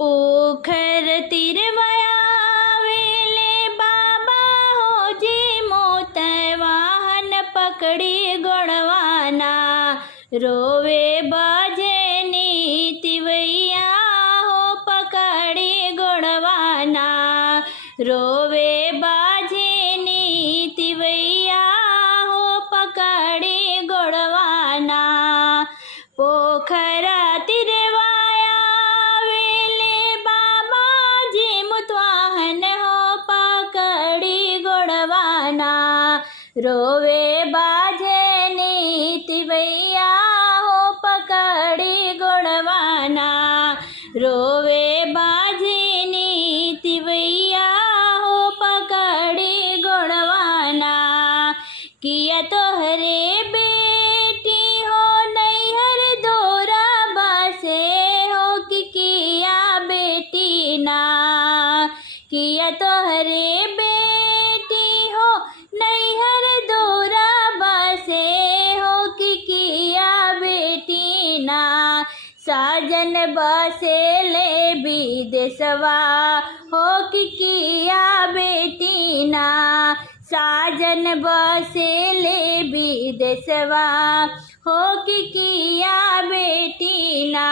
पोखर तीरवया वेले बाबा हो जे मोत वाहन पकड़ी गोड़वाना रोवे बाजे नीतिवैया हो पकड़ी गोड़वाना रोवे बाजे नीतिवैया हो पकड़ी गोड़वाना पोखरा तिरवाया वेले बाबा जी मुतवाहन हो पकड़ी गोड़वाना रोवे बाजे नीतिवैया हो पकड़ी गोड़वाना रोवे बाजे नीतिवैया हो पकड़ी गोड़वाना किया तोहरे बेटी हो नैहर दोरा बासे हो कि किया बेटी ना किया तोहरे बेटी हो नैहर दोरा बासे हो कि किया बेटी ना साजन बसे ले विदेशवा हो कि किया बेटी ना साजन बसे ले विदेशवा हो कि किया बेटी ना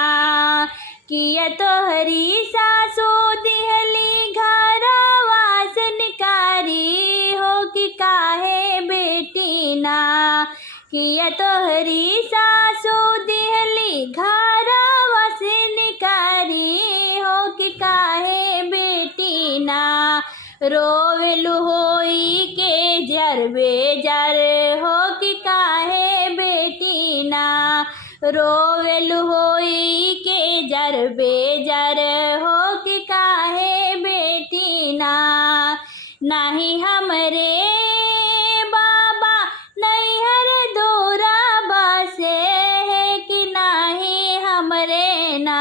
किया तोहरी सासू दिहली घरवा से निकारी हो कि काहे बेटी ना किया तोहरी सासू दिहली घरवा से निकारी हो कि काहे बेटी ना रोवेलु होई के जर बेजार हो कि काहे बेटी ना रोवेलु होई के जर बेजार हो कि काहे बेटी ना नाही हमरे बाबा नैहर दोरा बसे है कि नाही हमरे ना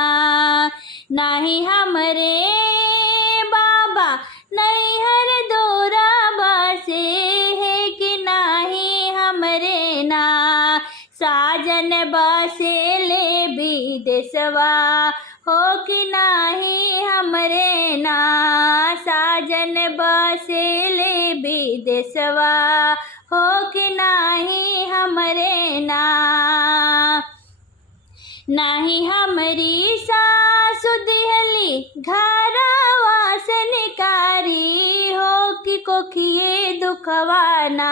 नाही हमरे बाबा नैहर दोरा बसे है कि नाही हमरे ना साजन बसे ले विदेशवा हो कि नाही हमरे ना साजन बसे ले विदेशवा हो कि नाही हमरे ना नाही हमरी सासु दिहली घरवा से निकारी हो कि कोखिए दुखवाना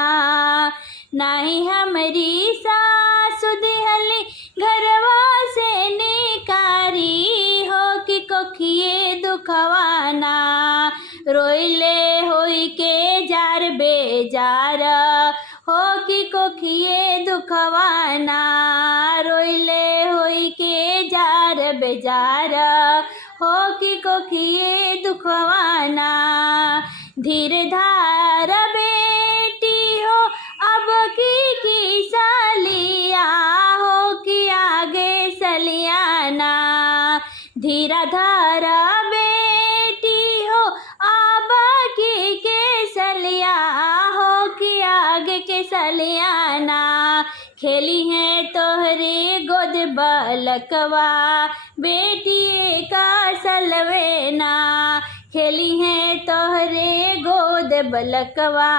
नाही हमरी सासु दिहली घरवा से निकारी हो कि कोखिए दुखवाना रोइले होई के जार बेजार हो कि कोखिए दुखवाना रोइले होई के जार बेजार हो कि कोखिए दुखवाना धीर धार बेटी हो अब की सलिया हो कि आगे सलियाना धीरा धारा बेटी हो अब की के सलिया हो कि आगे के सलियाना खेली है तोहरे गोद बलकवा बेटी का सलवेना खेली है तोहरे गोद बलकवा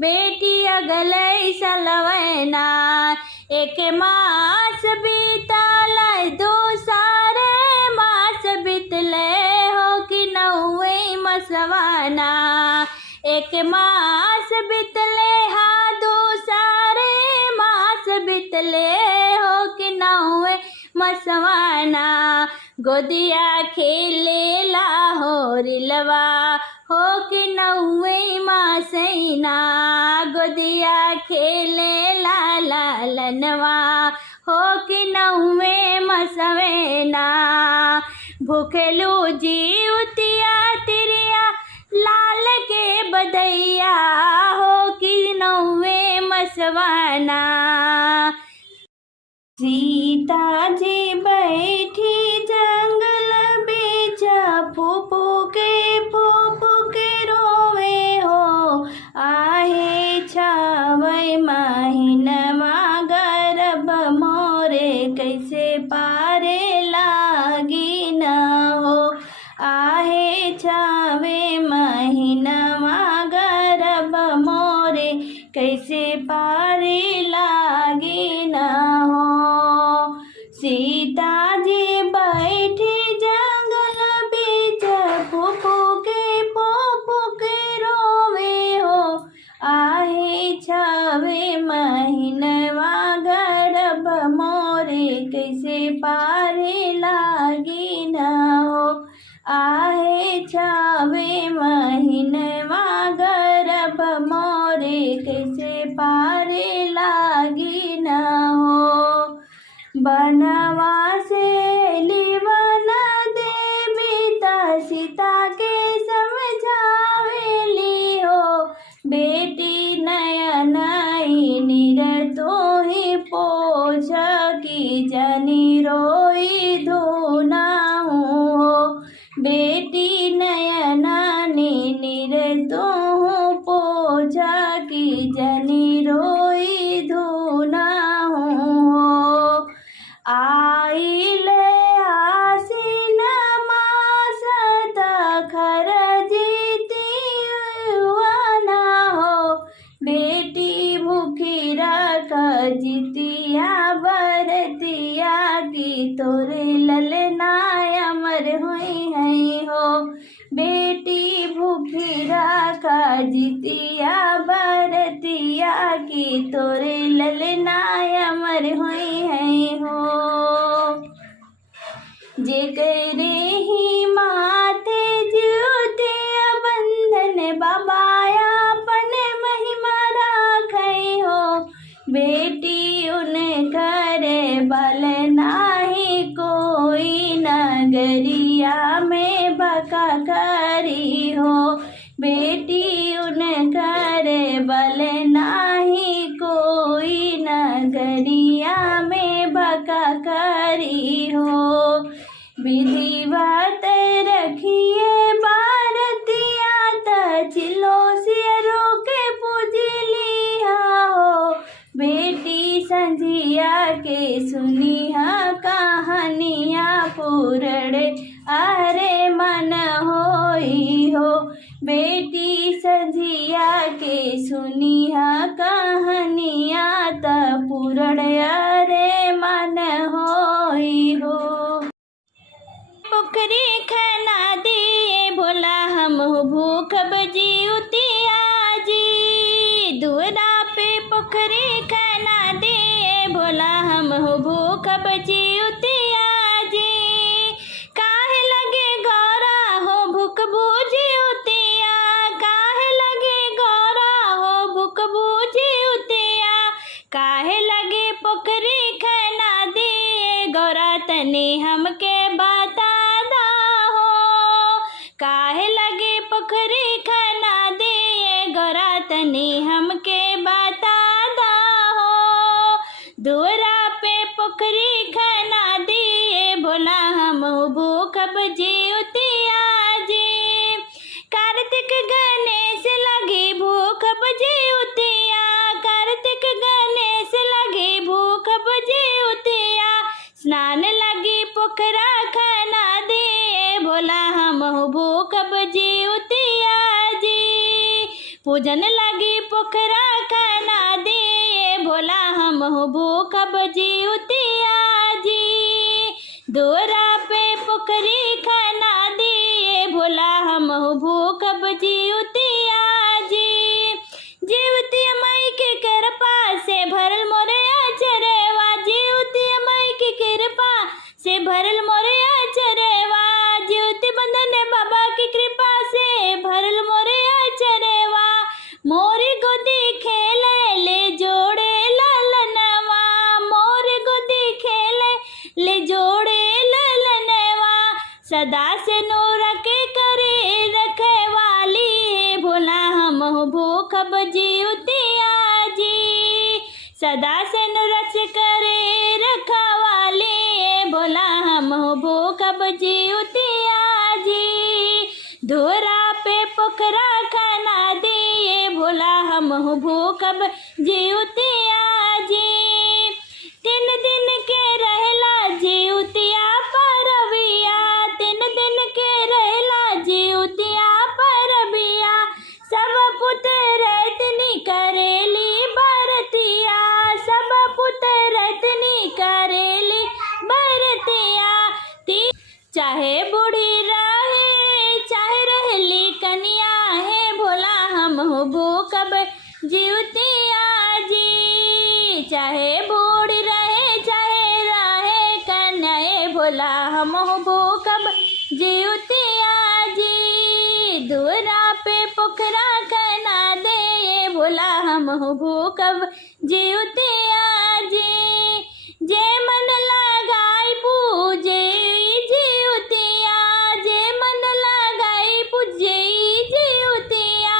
बेटी अगले सलवेना एक मास बीतल दो सारे मास बीतले हो कि नौवे मसवाना एक मास बीतले हाँ दो सारे मास बीतले हो कि नौवे मसवाना गोदिया खेले लाहोरिलवा हो कि नौवे मासैना गोदिया खेले लालनवा हो कि नौवे मसवेना भूखेलू जीवतिया तिरिया लाल के बदैया हो कि नौवे मसवाना सीता जी बैठी जंगल बीच फूफू के रोवे हो आहे छावै महीनवा गर्भ मोरे कैसे पारे लागी न हो पारे लागे न हो। सीता जी बैठी जंगल बीच फूफू के रोवे हो। आहे छवे महीनवा गर्भ मोरे कैसे पारे लागी न हो। आहे छवे महीनवा गर्भ मोरे कैसे पारे लागी न हो। बनवा से लिवन देवी सीता के समझावेली हो। बेटी नयन नीर तो ही पोछ की जनी रोई धूना हो। बेटी नयन नीर तो पोछ की जनी रोई धूना हो। आइले आसीन मास तखर जीतिया हो। बेटी भूखी रख जितिया बरतिया की तोरे ललना अमर हुई है हो। बेटी भूखी रख जितिया बरतिया की तोरे ललना अमर हुई है हो। जेकरे ही माथे ज्योतिया बंधन बाबाया अपन महिमा राखे हो। बेटी उन करे बल नाही कोई नगरिया में बका करी हो। बेटी उन करे बल नाही कोई नगरिया में बका करी हो। विधिवत रखिए भारतिया तचिलो सियरो के पूजलिया हो। बेटी संझिया के सुनिया कहानिया पूरड़े अरे मन होई हो। बेटी संझिया के सुनिया कहानिया त पूरड़े अरे मन होई हो। पोखरी खाना दिए भोला हम भूख बजियुतिया जी। दूरा पे पोखरी खाना दिए भोला हम भूख बजियुतिया जी। काहे लगे गौरा हो भूख बुझियुतिया। काहे लगे गौरा हो भूख बुझियुतिया। काहे लगे पोखरी खाना दिए गौरा तने हमके बता हो। काहे लगे पोखरी खाना दिए गौरा तने हमके बता हो। दूरा पे पोखरी खाना दिए भोला हम भूख बजियुतिया जी। कार्तिक गणेश लगी भूख बजियुतिया। कार्तिक गणेश लगी भूख बजियुतिया। स्नान लगी पोखरा खाना दिए भोला हम भूख बजियुतिया जी। पूजन लगी पोखरा खाना दिए भोला हम भूख बजियुतिया जी। दूरा पे पोखरी खाना दिए भोला हम भूख बजियुतिया जी। जीवती माई के कृपा से भरल मोरे अचरवा। जीवती माई के कृपा से भरल मोरे अचरवा। ज्योति बंधन बाबा की कृपा से भरल मोरे अचरवा। मोरी गोदी खेले ले जोड़े ललनवा। मोरी गोदी खेले ले जोड़े ललनवा। सदा से नूर के करे रखे वाली भोला हम भूख बजियुतिया जी। सदा से नूर से करे रखवाली भोला हम भूख बजियुतिया जी। धोरा पे पोखरा खाना दिए भोला हम भूख बजियुतिया जी। 3 दिन के रहला जियुतिया परबिया। 3 दिन के रहला जियुतिया परबिया। सब पुत्र रतनी करेली बर चाहे बूढ़ी रहे चाहे रहली कनिया है भोला हम हो भूखब जीवतिया जी। चाहे बूढ़ी रहे चाहे रहे कन्या है भोला हम हो भूखब जीवतिया जी। दुअरा पे पोखरा खना दे भोला हम हो भूखब जीवतिया जी। जे मन लगाई पूजे जीवतिया जे मन लगाई पूजे जीवतिया।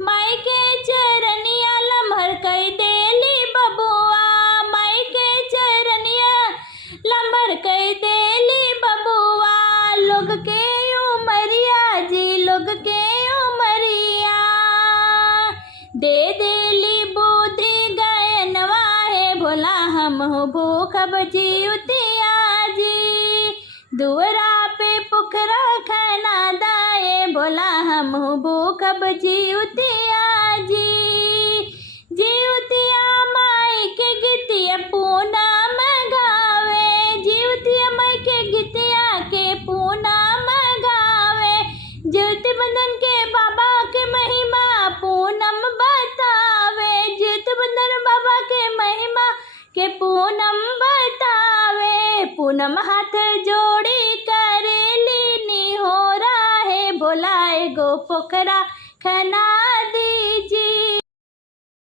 माई के चरनिया लम्हर कई देली बबुआ माई के चरनिया लम्हर कई देली बबुआ। लोग के उमरिया जी लोग के उमरिया दे देली बुद्धि गयनवा है भोला हम हो भूखब जीवतिया जी। दुअरा पे पोखरा खना दाए भोला हम हो भूखब जीवतिया जी। जीवतिया माई के गीतिया पूनम गावे जीवतिया माई के गीतिया के पूनम गावे। ज्योति बंधन के बाबा के महिमा पूनम बतावे ज्योति बंधन बाबा के महिमा के पूनम बतावे। पूनम हाथ